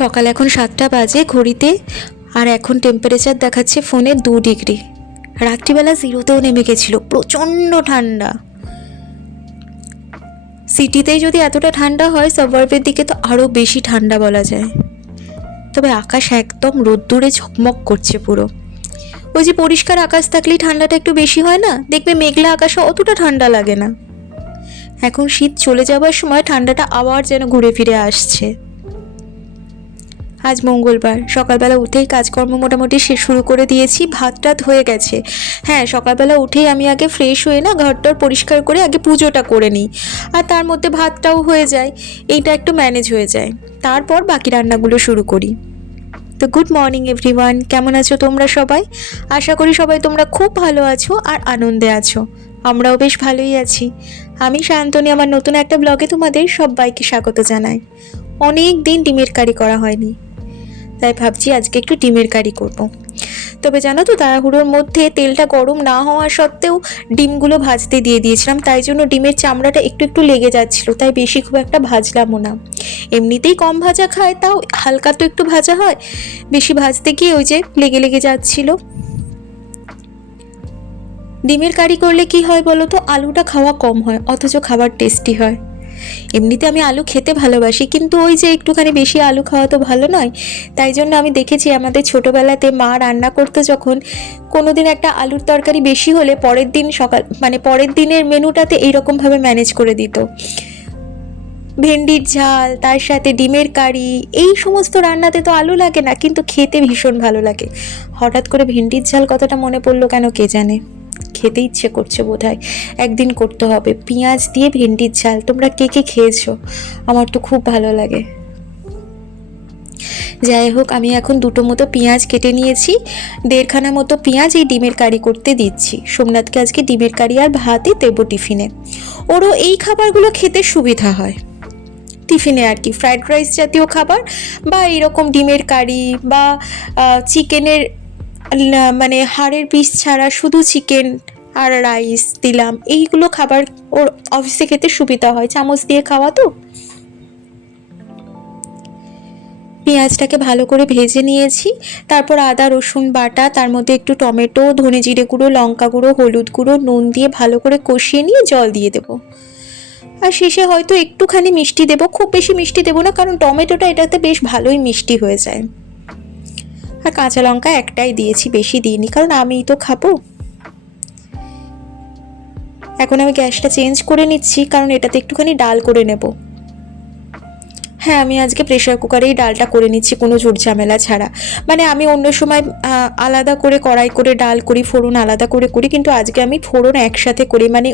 সকাল এখন সাতটা বাজে ঘড়িতে, আর এখন টেম্পারেচার দেখাচ্ছে ফোনে দু ডিগ্রি রাত্রিবেলা জিরোতেও নেমে গেছিল, প্রচণ্ড ঠান্ডা। সিটিতেই যদি এতটা ঠান্ডা হয় সাবওয়ার্বের দিকে তো আরও বেশি ঠান্ডা বলা যায়। তবে আকাশ একদম রোদ্দুরে ঝকমক করছে পুরো। ওই যে পরিষ্কার আকাশ থাকলেই ঠান্ডাটা একটু বেশি হয় না? দেখবে মেঘলা আকাশে অতটা ঠান্ডা লাগে না। এখন শীত চলে যাবার সময় ঠান্ডাটা আবার যেন ঘুরে ফিরে আসছে। আজ মঙ্গলবার। সকালবেলা উঠেই কাজকর্ম মোটামুটি সে শুরু করে দিয়েছি। ভাত টাত হয়ে গেছে। হ্যাঁ সকালবেলা উঠেই আমি আগে ফ্রেশ হয়ে না ঘরটার পরিষ্কার করে আগে পুজোটা করে নিই। আর তার মধ্যে ভাতটাও হয়ে যায়। এইটা একটু ম্যানেজ হয়ে যায়। তারপর বাকি রান্নাগুলো শুরু করি। তো গুড মর্নিং এভরিওয়ান কেমন আছো তোমরা সবাই? আশা করি সবাই তোমরা খুব ভালো আছো আর আনন্দে আছো। আমরাও বেশ ভালোই আছি। আমি শান্তনী, আমার নতুন একটা ব্লগে তোমাদের সবাইকে স্বাগত জানাই। অনেক দিন ডিমের কারি করা হয়নি, তাই ভাবছি আজকে একটু ডিমের কারি করব। তবে জানো তো, তাড়াহুড়োর মধ্যে তেলটা গরম না হওয়া সত্ত্বেও ডিমগুলো ভাজতে দিয়ে দিয়েছিলাম, তাই জন্য ডিমের চামড়াটা একটু একটু লেগে যাচ্ছিল, তাই বেশি খুব একটা ভাজলামও না। এমনিতেই কম ভাজা খায়, তাও হালকা তো একটু ভাজা হয়, বেশি ভাজতে গিয়ে ওই যে লেগে লেগে যাচ্ছিল। ডিমের কারি করলে কি হয় বলো তো? আলুটা খাওয়া কম হয়, অথচ খাবার টেস্টি হয়। এমনিতে আমি আলু খেতে ভালোবাসি, কিন্তু ওই যে একটুখানি বেশি আলু খাওয়া তো ভালো নয়, তাই জন্য আমি দেখেছি আমাদের ছোটোবেলাতে মা রান্না করতো যখন কোনো দিন একটা আলুর তরকারি বেশি হলে পরের দিন সকাল মানে পরের দিনের মেনুটাতে এইরকমভাবে ম্যানেজ করে দিত। ভেন্ডির ঝাল, তার সাথে ডিমের কারি, এই সমস্ত রান্নাতে তো আলু লাগে না, কিন্তু খেতে ভীষণ ভালো লাগে। হঠাৎ করে ভেন্ডির ঝাল কথাটা মনে পড়ল কেন কে জানে? খেতে ইচ্ছে করছে বোধহয়। একদিন করতে হবে। পেঁয়াজ দিয়ে ভেন্ডির ঝাল। তোমরা কে কে খেয়েছো? আমার তো খুব ভালো লাগে। যাই হোক, আমি এখন দুটো মতো পেঁয়াজ কেটে নিয়েছি। দেড়খানা মতো পেঁয়াজ এই ডিমের কারি করতে দিচ্ছি। সোমনাথকে আজকে ডিমের কারি আর ভাতই দেবো টিফিনে। ওরও এই খাবারগুলো খেতে সুবিধা হয়। টিফিনে আর কি, ফ্রাইড রাইস জাতীয় খাবার বা এরকম ডিমের কারি বা চিকেনের মানে হাড়ের পিস ছাড়া শুধু চিকেন আর রাইস, দিলাম। এইগুলো খাবার ওর অফিসে খেতে সুবিধা হয়। চামচ দিয়ে খাওয়া তো। পেঁয়াজটাকে ভালো করে ভেজে নিয়েছি। তারপর আদা, রসুন বাটা, তার মধ্যে একটু টমেটো, ধনে জিরে গুঁড়ো, লঙ্কা গুঁড়ো, হলুদ গুঁড়ো, নুন দিয়ে ভালো করে কষিয়ে নিয়ে জল দিয়ে দেবো। আর শেষে হয়তো একটুখানি মিষ্টি দেবো। খুব বেশি মিষ্টি দেবো না, কারণ টমেটোটা এটাতে বেশ ভালোই মিষ্টি হয়ে যায়। আর কাঁচা লঙ্কা একটাই দিয়েছি, বেশি দিইনি, কারণ আমিই তো খাব। এখন আমি গ্যাসটা চেঞ্জ করে নিচ্ছি কারণ এটাতে একটুখানি ডাল করে নেব। হ্যাঁ আমি আজকে প্রেশার কুকারেই ডালটা করে নিচ্ছি, কোনো ঝামেলা ছাড়া। মানে আমি অন্য সময় আলাদা করে কড়াই করে ডাল করি, ফোড়ন আলাদা করে করি, কিন্তু আজকে আমি ফোড়ন একসাথে করি। মানে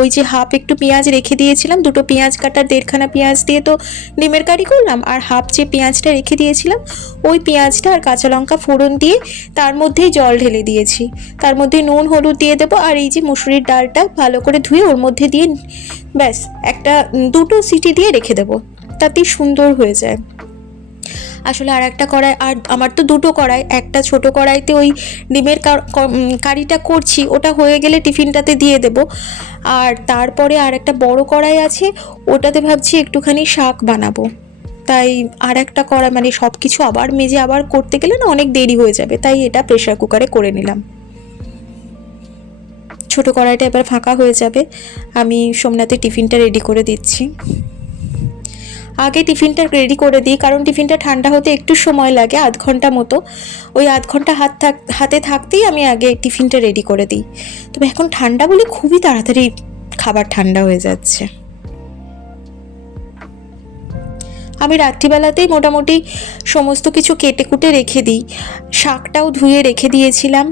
ওই যে হাফ একটু পেঁয়াজ রেখে দিয়েছিলাম, দুটো পেঁয়াজ কাটার দেড়খানা পেঁয়াজ দিয়ে তো ডিমের কারি করলাম, আর হাফ যে পেঁয়াজটা রেখে দিয়েছিলাম, ওই পেঁয়াজটা আর কাঁচা লঙ্কা ফোড়ন দিয়ে তার মধ্যেই জল ঢেলে দিয়েছি। তার মধ্যে নুন, হলুদ দিয়ে দেবো, আর এই যে মুসুরির ডালটা ভালো করে ধুয়ে ওর মধ্যে দিয়ে, ব্যাস, একটা দুটো সিটি দিয়ে রেখে দেবো। তাতেই সুন্দর হয়ে যায়। আসলে আর একটা কড়াই, আর আমার তো দুটো কড়াই, একটা ছোট কড়াইতে ওই ডিমের কারিটা করছি, ওটা হয়ে গেলে টিফিনটাতে দিয়ে দেব। আর তারপরে আর একটা বড় কড়াই আছে, ওটাতে ভাবছি একটুখানি শাক বানাবো। তাই আর একটা কড়াই মানে সব কিছু আবার মেজে আবার করতে গেলে না অনেক দেরি হয়ে যাবে, তাই এটা প্রেশার কুকারে করে নিলাম। ছোট কড়াইটা এবার ফাঁকা হয়ে যাবে, আমি সোমনাথের টিফিনটা রেডি করে দিচ্ছি। আগে টিফিনটা রেডি করে দিই, কারণ টিফিনটা ঠান্ডা হতে একটু সময় লাগে, আধ ঘণ্টা মতো। ওই আধ ঘণ্টা হাত থাক, হাতে থাকতেই আমি আগে টিফিনটা রেডি করে দিই। তবে এখন ঠান্ডা বলে খুবই তাড়াতাড়ি খাবার ঠান্ডা হয়ে যাচ্ছে। আমি রাত্রিবেলাতেই মোটামুটি সমস্ত কিছু কেটে কুটে রেখে দিই। শাকটাও ধুয়ে রেখে দিয়েছিলাম।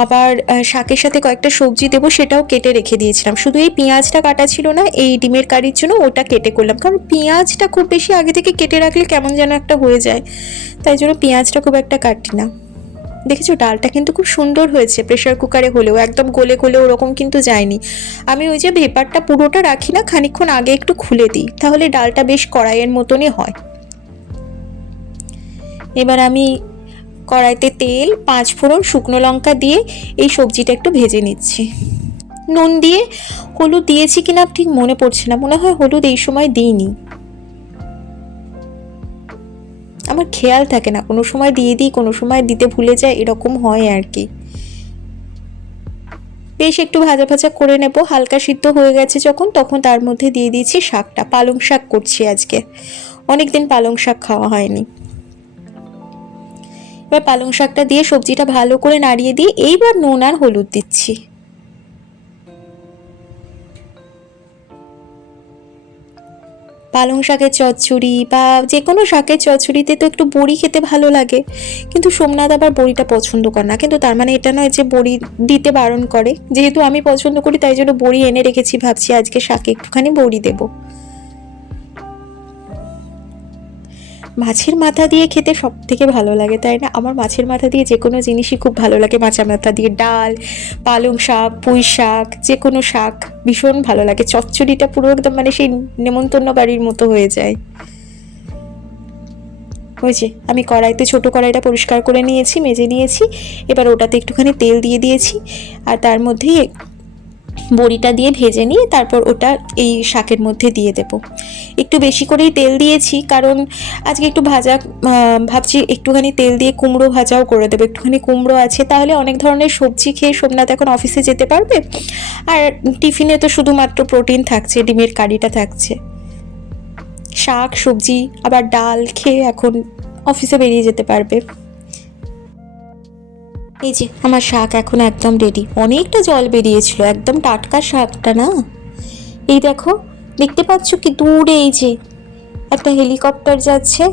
আবার শাকের সাথে কয়েকটা সবজি দেবো সেটাও কেটে রেখে দিয়েছিলাম। শুধু এই পেঁয়াজটা কাটা ছিল না, এই ডিমের কারির জন্য ওটা কেটে করলাম। কারণ পেঁয়াজটা খুব বেশি আগে থেকে কেটে রাখলে কেমন যেন একটা হয়ে যায়। তাই জন্য পেঁয়াজটা খুব একটা কাটি না। দেখেছ, ডালটা কিন্তু খুব সুন্দর হয়েছে। প্রেশার কুকারে হলেও, একদম গলে গলে ওরকম কিন্তু যায়নি। আমি ওই যে ভেপারটা পুরোটা রাখি না, খানিকক্ষণ আগে একটু খুলে দিই, তাহলে ডালটা বেশ কড়াইয়ের মতনই হয়। এবার আমি কড়াইতে তেল, পাঁচ ফোড়ন শুকনো লঙ্কা দিয়ে এই সবজিটা একটু ভেজে নিচ্ছি। নুন দিয়ে, হলুদ দিয়েছি কিনা ঠিক মনে পড়ছে না, মনে হয় হলুদ এই সময় দিইনি। আমার খেয়াল থাকে না। কোনো সময় দিয়ে দিই, কোনো সময় দিতে ভুলে যায় এরকম হয় আর কি। বেশ একটু ভাজা ভাজা করে নেব। হালকা সিদ্ধ হয়ে গেছে যখন, তখন তার মধ্যে দিয়ে দিয়েছি শাকটা। পালং শাক করছি আজকে। অনেক দিন পালং শাক খাওয়া হয়নি। এবার পালং শাকটা দিয়ে সবজিটা ভালো করে নাড়িয়ে দিয়ে এইবার নুন আর হলুদ দিচ্ছি। পালং শাকের চচ্চড়ি বা যে কোনো শাকের চচ্চড়িতে তো একটু বড়ি খেতে ভালো লাগে। কিন্তু সোমনাথ আবার বড়িটা পছন্দ করে না। কিন্তু তার মানে এটা নয় যে বড়ি দিতে বারণ করে। যেহেতু আমি পছন্দ করি, তাই জন্য বড়ি এনে রেখেছি, ভাবছি আজকে শাকে একটুখানি বড়ি দেবো। মাছের মাথা দিয়ে খেতে সব থেকে ভালো লাগে, তাই না? আমার মাছের মাথা দিয়ে যে কোনো জিনিসই খুব ভালো লাগে। মাছের মাথা দিয়ে ডাল, পালং শাক, পুঁই শাক যে কোনো শাক ভীষণ ভালো লাগে। চচ্চড়িটা পুরো একদম মানে সেই নেমন্তন্ন বাড়ির মতো হয়ে যায়। যে, আমি কড়াইতে ছোট কড়াইটা পরিষ্কার করে নিয়েছি, মেজে নিয়েছি। এবার ওটাতে একটুখানি তেল দিয়ে দিয়েছি। আর তার মধ্যে বড়িটা দিয়ে ভেজে নিয়ে তারপর ওটা এই শাকের মধ্যে দিয়ে দেব। একটু বেশি করেই তেল দিয়েছি, কারণ আজকে একটু ভাজা ভাবছি একটুখানি তেল দিয়ে কুমড়ো ভাজাও করে দেবো। একটুখানি কুমড়ো আছে, তাহলে অনেক ধরনের সবজি খেয়ে সোমনাথ এখন অফিসে যেতে পারবে। আর টিফিনে তো শুধুমাত্র প্রোটিন থাকছে, ডিমের কারিটা থাকছে। শাক, সবজি, আবার ডাল খেয়ে এখন অফিসে বেরিয়ে যেতে পারবে। এই যে, আমার শাক এখন একদম রেডি অনেকটা জল বেরিয়েছিল, একদম টাটকা শাকটা না? এই দেখো, দেখতে পাচ্ছ কি দূরে এই যে, একটা হেলিকপ্টার যাচ্ছে।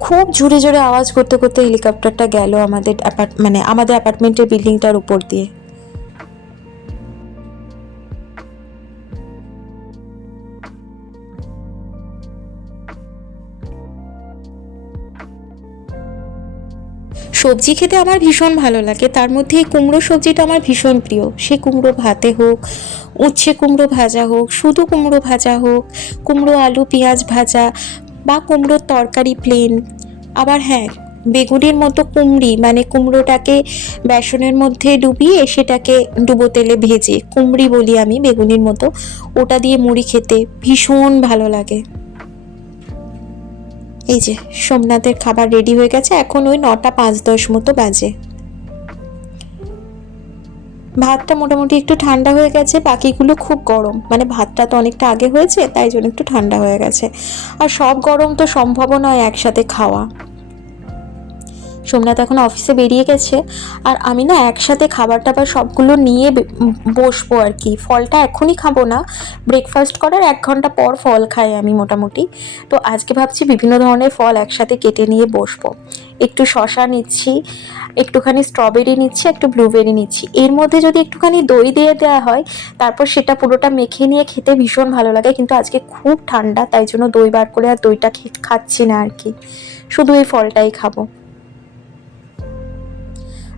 খুব জোরে জোরে আওয়াজ করতে করতে হেলিকপ্টারটা গেল আমাদের অ্যাপার্ট মানে আমাদের অ্যাপার্টমেন্টের বিল্ডিংটার উপর দিয়ে। সবজি খেতে আমার ভীষণ ভালো লাগে। তার মধ্যে এই কুমড়ো সবজিটা আমার ভীষণ প্রিয়। সে কুমড়ো ভাতে হোক, উচ্ছে কুমড়ো ভাজা হোক, শুধু কুমড়ো ভাজা হোক, কুমড়ো আলু, পেঁয়াজ ভাজা বা কুমড়োর তরকারি প্লেন আবার হ্যাঁ বেগুনের মতো কুমড়ি মানে কুমড়োটাকে বেসনের মধ্যে ডুবিয়ে সেটাকে ডুবো তেলে ভেজে, কুমড়ি বলি আমি বেগুনের মতো, ওটা দিয়ে মুড়ি খেতে ভীষণ ভালো লাগে। এই যে, সোমনাথের খাবার রেডি হয়ে গেছে, এখন ওই নটা পাঁচ দশ মতো বাজে। ভাতটা মোটামুটি একটু ঠান্ডা হয়ে গেছে, বাকিগুলো খুব গরম। মানে ভাতটা তো অনেকটা আগে হয়েছে, তাই জন্য একটু ঠান্ডা হয়ে গেছে। আর সব গরম তো সম্ভব নয় একসাথে খাওয়া। সোমনাথ এখন অফিসে বেরিয়ে গেছে। আর আমি না একসাথে খাবার টাবার সবগুলো নিয়ে বসবো আর কি। ফলটা এখনই খাব না। ব্রেকফাস্ট করার এক ঘণ্টা পর ফল খাই আমি মোটামুটি। তো আজকে ভাবছি বিভিন্ন ধরনের ফল একসাথে কেটে নিয়ে বসবো। একটু শশা নিচ্ছি, একটুখানি স্ট্রবেরি নিচ্ছি, একটু ব্লুবেরি নিচ্ছি। এর মধ্যে যদি একটুখানি দই দিয়ে দেওয়া হয়, তারপর সেটা পুরোটা মেখে নিয়ে খেতে ভীষণ ভালো লাগে। কিন্তু আজকে খুব ঠান্ডা, তাই জন্য দই বার করে আর দইটা খাচ্ছি না আর কি। শুধু এই ফলটাই খাব।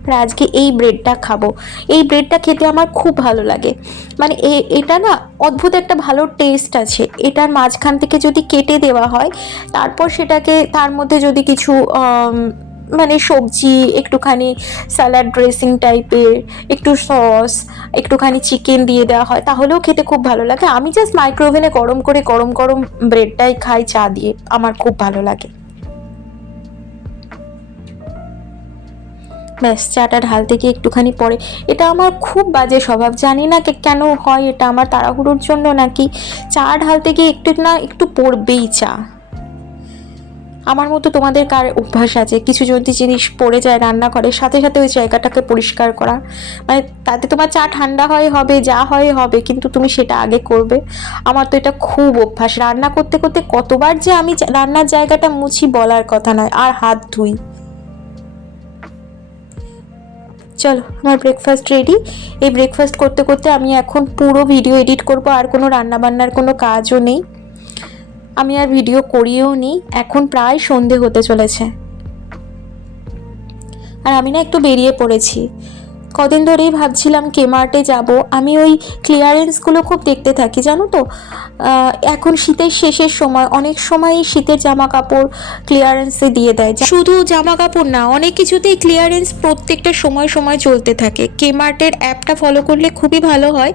আর আজকে এই ব্রেডটা খাব। এই ব্রেডটা খেতে আমার খুব ভালো লাগে। মানে এটা না অদ্ভুত একটা ভালো টেস্ট আছে। এটার মাঝখান থেকে যদি কেটে দেওয়া হয়, তারপর সেটাকে তার মধ্যে যদি কিছু মানে সবজি, একটুখানি স্যালাড ড্রেসিং টাইপের একটু সস একটুখানি চিকেন দিয়ে দেওয়া হয়, তাহলেও খেতে খুব ভালো লাগে। আমি জাস্ট মাইক্রোওভেনে গরম করে গরম গরম ব্রেডটাই খাই চা দিয়ে। আমার খুব ভালো লাগে। ব্যাস, চাটা ঢালতে গিয়ে একটুখানি পরে। এটা আমার খুব বাজে স্বভাব, জানি না কেন হয় এটা আমার তাড়াহুড়োর জন্য নাকি? চা ঢালতে গিয়ে একটু না একটু পড়বেই চা। আমার মতো তোমাদের কার অভ্যাস আছে? কিছু যদি জিনিস পড়ে যায়, রান্না করে, সাথে সাথে ওই জায়গাটাকে পরিষ্কার করা। মানে তাতে তোমার চা ঠান্ডা হয়, হবে, যা হয়, হবে, কিন্তু তুমি সেটা আগে করবে। আমার তো এটা খুব অভ্যাস। রান্না করতে করতে কতবার যে আমি রান্নার জায়গাটা মুছি বলার কথা নয়, আর হাত ধুই। চলো, আমার ব্রেকফাস্ট রেডি এই ব্রেকফাস্ট করতে করতে আমি এখন পুরো ভিডিও এডিট করব, আর কোনো রান্না বান্নার কোনো কাজও নেই। আমি আর ভিডিও করিও নি, এখন প্রায় সন্ধে হতে চলেছে। আর আমি না একটু বেরিয়ে পড়েছি। কদিন ধরেই ভাবছিলাম কেমার্টে যাব। আমি ওই ক্লিয়ারেন্সগুলো খুব দেখতে থাকি, জানো তো? এখন শীতের শেষের সময়, অনেক সময় শীতের জামা কাপড় ক্লিয়ারেন্সে দিয়ে দেয়। শুধু জামা কাপড় না, অনেক কিছুতেই ক্লিয়ারেন্স প্রত্যেকটা সময় সময় চলতে থাকে। কেমার্টের অ্যাপটা ফলো করলে খুবই ভালো হয়।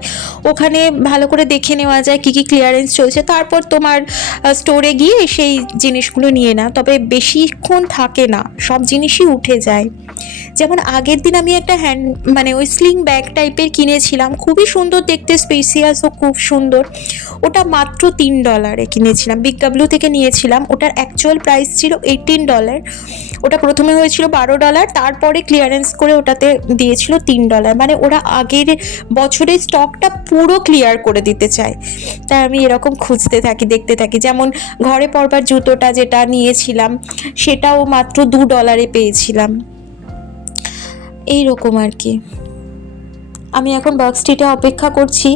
ওখানে ভালো করে দেখে নেওয়া যায় কী কী ক্লিয়ারেন্স চলছে। তারপর তোমার স্টোরে গিয়ে সেই জিনিসগুলো নিয়ে না তবে বেশিক্ষণ থাকে না, সব জিনিসই উঠে যায়। যেমন আগের দিন আমি একটা হ্যান্ড মানে ওই স্লিং ব্যাগ টাইপের কিনেছিলাম। খুবই সুন্দর দেখতে স্পেসিয়াস ও খুব সুন্দর। ওটা মাত্র তিন ডলারে কিনেছিলাম। বিগ ডাব্লিউ থেকে নিয়েছিলাম। ওটার অ্যাকচুয়াল প্রাইস ছিল এইটিন ডলার ওটা প্রথমে হয়েছিল বারো ডলার তারপরে ক্লিয়ারেন্স করে ওটাতে দিয়েছিল তিন ডলার মানে ওরা আগের বছরের স্টকটা পুরো ক্লিয়ার করে দিতে চায়। তাই আমি এরকম খুঁজতে থাকি, দেখতে থাকি। যেমন ঘরে পরবার জুতোটা যেটা নিয়েছিলাম, সেটাও মাত্র দু ডলারে পেয়েছিলাম। এই রকম আর কি। আমি এখন বার্ক স্ট্রিটে অপেক্ষা করছি,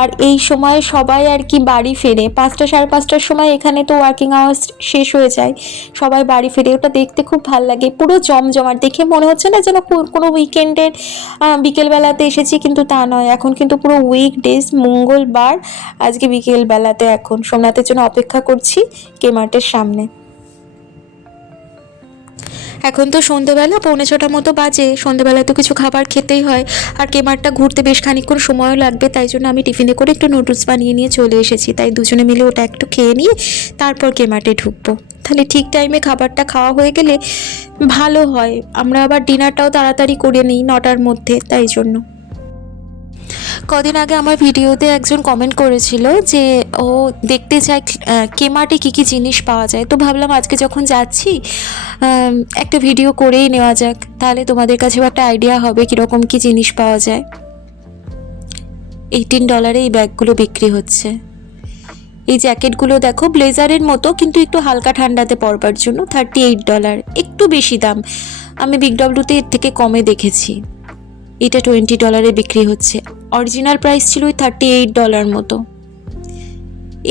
আর এই সময় সবাই আর কি বাড়ি ফেরে। পাঁচটা সাড়ে পাঁচটার সময় এখানে তো ওয়ার্কিং আওয়ার্স শেষ হয়ে যায়। সবাই বাড়ি ফেরে, ওটা দেখতে খুব ভালো লাগে। পুরো জমজমাট, দেখে মনে হচ্ছে না যেন কোনো উইকেন্ডের বিকেলবেলাতে এসেছি, কিন্তু তা নয়। এখন কিন্তু পুরো উইক ডেজ মঙ্গলবার, আজকে বিকেলবেলাতে এখন। সোমনাথের জন্য অপেক্ষা করছি কেমার্টের সামনে। এখন তো সন্ধেবেলা, পৌনে ছটার মতো বাজে। সন্ধেবেলায় তো কিছু খাবার খেতেই হয়। আর কেমারটা ঘুরতে বেশ খানিকক্ষণ সময়ও লাগবে, তাই জন্য আমি টিফিনে করে একটু নুডলস বানিয়ে নিয়ে চলে এসেছি। তাই দুজনে মিলে ওটা একটু খেয়ে নিয়ে তারপর কেমার্টে ঢুকবো। তাহলে ঠিক টাইমে খাবারটা খাওয়া হয়ে গেলে ভালো হয়। আমরা আবার ডিনারটাও তাড়াতাড়ি করে নিই নটার মধ্যে, তাই জন্য। কদিন আগে আমার ভিডিওতে একজন কমেন্ট করেছিল যে, ও দেখতে চায় কেমার্টে কী কী জিনিস পাওয়া যায়? তো ভাবলাম আজকে যখন যাচ্ছি একটা ভিডিও করেই নেওয়া যাক। তাহলে তোমাদের কাছেও একটা আইডিয়া হবে কীরকম কী জিনিস পাওয়া যায়। এইটিন ডলারে এই ব্যাগগুলো বিক্রি হচ্ছে। এই জ্যাকেটগুলো দেখো ব্লেজারের মতো, কিন্তু একটু হালকা ঠান্ডাতে পরবার জন্য থার্টি এইট ডলার একটু বেশি দাম। আমি বিগ ডব্লিউতে এর থেকে কমে দেখেছি। এটা টোয়েন্টি ডলারে বিক্রি হচ্ছে। অরিজিনাল প্রাইস ছিল ওই থার্টি এইট ডলার মতো।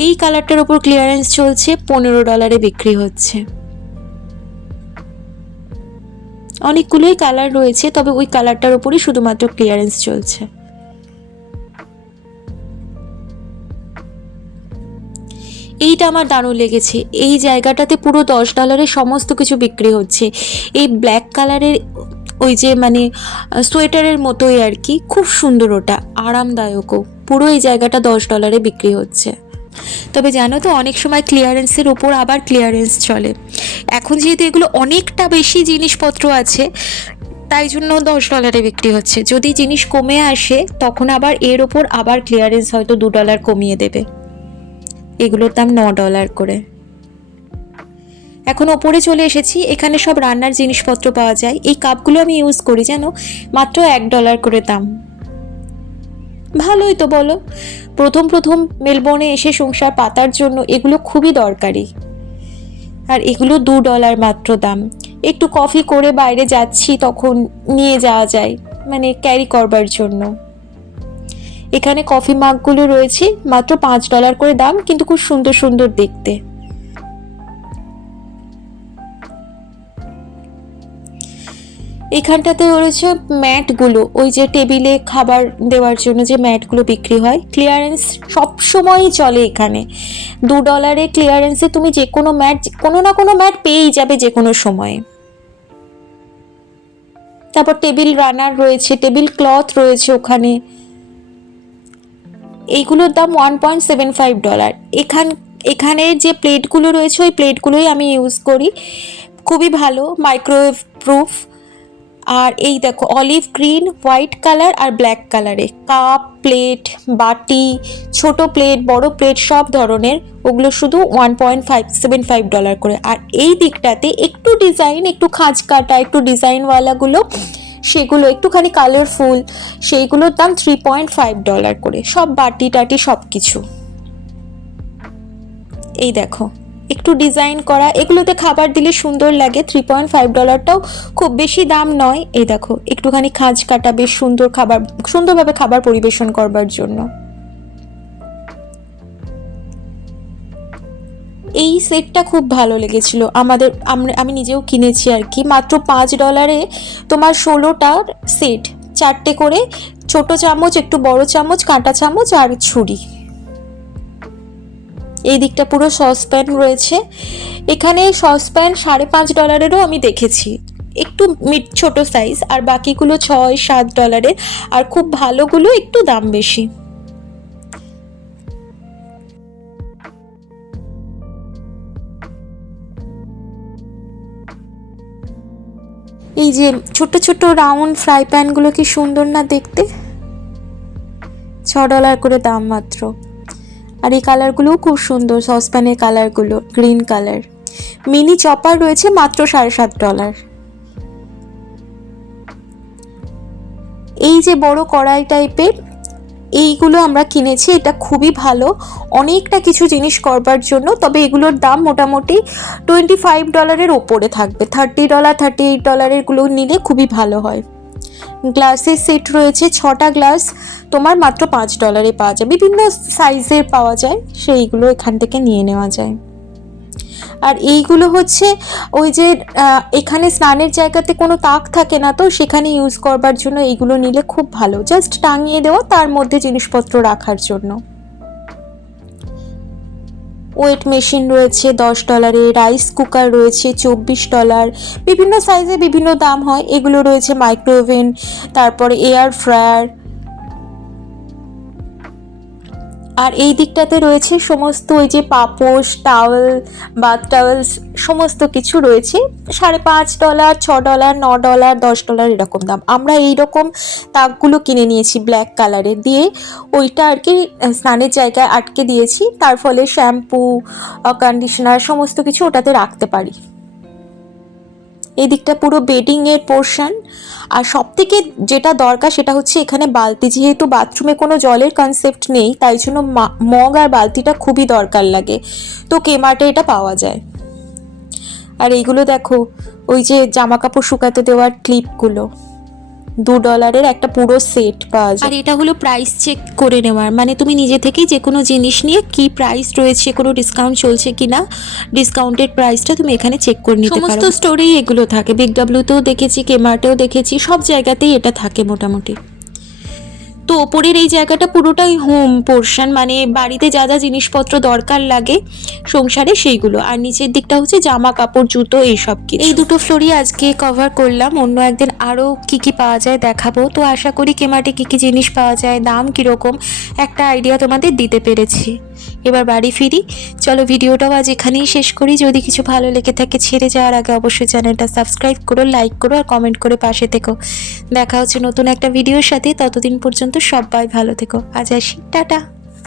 এই কালারটার ওপর ক্লিয়ারেন্স চলছে, পনেরো ডলারে বিক্রি হচ্ছে। অনেকগুলোই কালার রয়েছে, তবে ওই কালারটার ওপরই শুধুমাত্র ক্লিয়ারেন্স চলছে। এইটা আমার দারুণ লেগেছে। এই জায়গাটাতে পুরো দশ ডলারে সমস্ত কিছু বিক্রি হচ্ছে। এই ব্ল্যাক কালারের ওই যে মানে সোয়েটারের মতোই আর কি। খুব সুন্দর ওটা, আরামদায়কও। পুরো এই জায়গাটা দশ ডলারে বিক্রি হচ্ছে। তবে জানো তো, অনেক সময় ক্লিয়ারেন্সের ওপর আবার ক্লিয়ারেন্স চলে। এখন যেহেতু এগুলো অনেকটা বেশি জিনিসপত্র আছে, তাই জন্য দশ ডলারে বিক্রি হচ্ছে। যদি জিনিস কমে আসে, তখন আবার এর ওপর আবার ক্লিয়ারেন্স হয়তো দু ডলার কমিয়ে দেবে। এগুলোর দাম ন ডলার করে। এখন ওপরে চলে এসেছি। এখানে সব রান্নার জিনিসপত্র পাওয়া যায়। এই কাপগুলো আমি ইউজ করি যেন মাত্র এক ডলার করে দাম। ভালোই তো বলো। প্রথম প্রথম মেলবোর্নে এসে সংসার পাতার জন্য এগুলো খুবই দরকারি। আর এগুলো দু ডলার মাত্র দাম। একটু কফি করে বাইরে যাচ্ছি, তখন নিয়ে যাওয়া যায় মানে ক্যারি করবার জন্য। এখানে কফি মাগগুলো রয়েছে, মাত্র পাঁচ ডলার করে দাম, কিন্তু খুব সুন্দর সুন্দর দেখতে। এখানটাতে রয়েছে ম্যাটগুলো, ওই যে টেবিলে খাবার দেওয়ার জন্য যে ম্যাটগুলো বিক্রি হয়। ক্লিয়ারেন্স সবসময়ই চলে এখানে। দু ডলারে ক্লিয়ারেন্সে তুমি যে কোনো ম্যাট কোনো না কোনো ম্যাট পেয়েই যাবে যে কোনো সময়ে। তারপর টেবিল রানার রয়েছে, টেবিল ক্লথ রয়েছে ওখানে। এইগুলোর দাম one point seven five dollar এখান এখানের যে প্লেটগুলো রয়েছে, ওই প্লেটগুলোই আমি ইউজ করি। খুবই ভালো মাইক্রোওয়েভ প্রুফ আর এই দেখো অলিভ গ্রিন হোয়াইট কালার আর ব্ল্যাক কালারে কাপ প্লেট বাটি, ছোট প্লেট বড় প্লেট সব ধরনের, ওগুলো শুধু one point five seven five dollar করে। আর এই দিকটাতে একটু ডিজাইন একটু খাঁজ কাটা, একটু ডিজাইনওয়ালাগুলো সেগুলো একটুখানি কালারফুল সেইগুলোর দাম থ্রি পয়েন্ট ফাইভ ডলার করে। সব বাটি টাটি সব কিছু এই দেখো। একটু ডিজাইন করা, এগুলোতে খাবার দিলে সুন্দর লাগে থ্রি পয়েন্ট ফাইভ ডলারটাও খুব বেশি দাম নয়। এই দেখো, একটুখানি খাঁজ কাটা, বেশ সুন্দর খাবার, সুন্দরভাবে খাবার পরিবেশন করবার জন্য। এই সেটটা খুব ভালো লেগেছিল। আমাদের আমি নিজেও কিনেছি আর কি। মাত্র পাঁচ ডলারে তোমার ষোলোটার সেট চারটে করে ছোট চামচ, একটু বড় চামচ, কাঁটা চামচ আর ছুরি। এই দিকটা পুরো সসপ্যান রয়েছে। এখানে সসপ্যান সাড়ে পাঁচ ডলারেরও আমি দেখেছি। একটু মিড, ছোট সাইজ আর বাকিগুলো ছয়, সাত ডলারের, আর খুব ভালোগুলো একটু দাম বেশি। এই যে ছোট ছোট রাউন্ড ফ্রাই প্যানগুলো কি সুন্দর না দেখতে? ছ ডলার করে দাম মাত্র। আর এই কালারগুলোও খুব সুন্দর সসপ্যানের কালারগুলো গ্রিন কালার মিনি চপার রয়েছে মাত্র সাড়ে সাত ডলার এই যে বড় কড়াই টাইপের এইগুলো আমরা কিনেছি, এটা খুবই ভালো। অনেকটা কিছু জিনিস করবার জন্য, তবে এগুলোর দাম মোটামুটি টোয়েন্টি ফাইভ ডলারের ওপরে থাকবে। থার্টি ডলার থার্টি এইট ডলারেরগুলো নিলে খুবই ভালো হয়। গ্লাসের সেট রয়েছে, ছটা গ্লাস, তোমার মাত্র পাঁচ ডলারে পাওয়া যায়। বিভিন্ন সাইজের পাওয়া যায়, সেইগুলো এখান থেকে নিয়ে নেওয়া যায়। আর এইগুলো হচ্ছে ওই যে এখানে স্নানের জায়গাতে কোনো তাক থাকে না তো, সেখানে ইউজ করবার জন্য এইগুলো নিলে খুব ভালো। জাস্ট টাঙিয়ে দেওয়া, তার মধ্যে জিনিসপত্র রাখার জন্য। ওয়েট মেশিন রয়েছে, দশ ডলারে রাইস কুকার রয়েছে, চব্বিশ ডলার, বিভিন্ন সাইজে বিভিন্ন দাম হয়। এগুলো রয়েছে মাইক্রোওভেন তারপরে এয়ার ফ্রায়ার আর এই দিকটাতে রয়েছে সমস্ত ওই যে পাপোশ, টাওয়েল, বাথ টাওয়েলস, সমস্ত কিছু রয়েছে। সাড়ে পাঁচ ডলার, ছ ডলার, ন ডলার, দশ ডলার এরকম দাম। আমরা এই রকম তাকগুলো কিনে নিয়েছি ব্ল্যাক কালারের দিয়ে। ওইটা আর কি স্নানের জায়গায় আটকে দিয়েছি। তার ফলে শ্যাম্পু কন্ডিশনার সমস্ত কিছু ওটাতে রাখতে পারি। এই দিকটা পুরো বেডিংয়ের পোর্শন আর সব থেকে যেটা দরকার সেটা হচ্ছে এখানে বালতি, যেহেতু বাথরুমে কোনো জলের কনসেপ্ট নেই, তাই জন্য মগ আর বালতিটা খুবই দরকার লাগে। তো কেমার্টে এটা পাওয়া যায়। আর এইগুলো দেখো, ওই যে জামা কাপড় শুকাতে দেওয়ার ক্লিপগুলো দু ডলারের একটা পুরো সেট পাওয়া যায়। আর এটা হলো প্রাইস চেক করে নেওয়ার। মানে তুমি নিজে থেকেই যে কোনো জিনিস নিয়ে কি প্রাইস রয়েছে কোনো ডিসকাউন্ট চলছে কি না ডিসকাউন্টেড প্রাইসটা তুমি এখানে চেক করে নিতে পারো। সমস্ত স্টোরেই এগুলো থাকে। বিগ ডাব্লিউতেও দেখেছি কেমার্টেও দেখেছি সব জায়গাতেই এটা থাকে মোটামুটি। তো ওপরের এই জায়গাটা পুরোটাই হোম পোর্শন মানে বাড়িতে যা যা জিনিসপত্র দরকার লাগে সংসারে সেইগুলো। আর নিচের দিকটা হচ্ছে জামা কাপড়, জুতো, এইসব কিছু। এই দুটো ফ্লোরই আজকে কভার করলাম। অন্য একদিন আরও কি কি পাওয়া যায় দেখাবো। তো আশা করি কেমাটে কি কি জিনিস পাওয়া যায়, দাম কীরকম, একটা আইডিয়া তোমাদের দিতে পেরেছি। এবার বাড়ি ফিরি। চলো ভিডিওটাও আজ এখানেই শেষ করি। যদি কিছু ভালো লেগে থাকে ছেড়ে যাওয়ার আগে অবশ্যই চ্যানেলটা সাবস্ক্রাইব করো, লাইক করো আর কমেন্ট করে পাশে থেকো। দেখা হচ্ছে নতুন একটা ভিডিওর সাথে। ততদিন পর্যন্ত সবাই ভালো থেকো। আজ আসি। টাটা।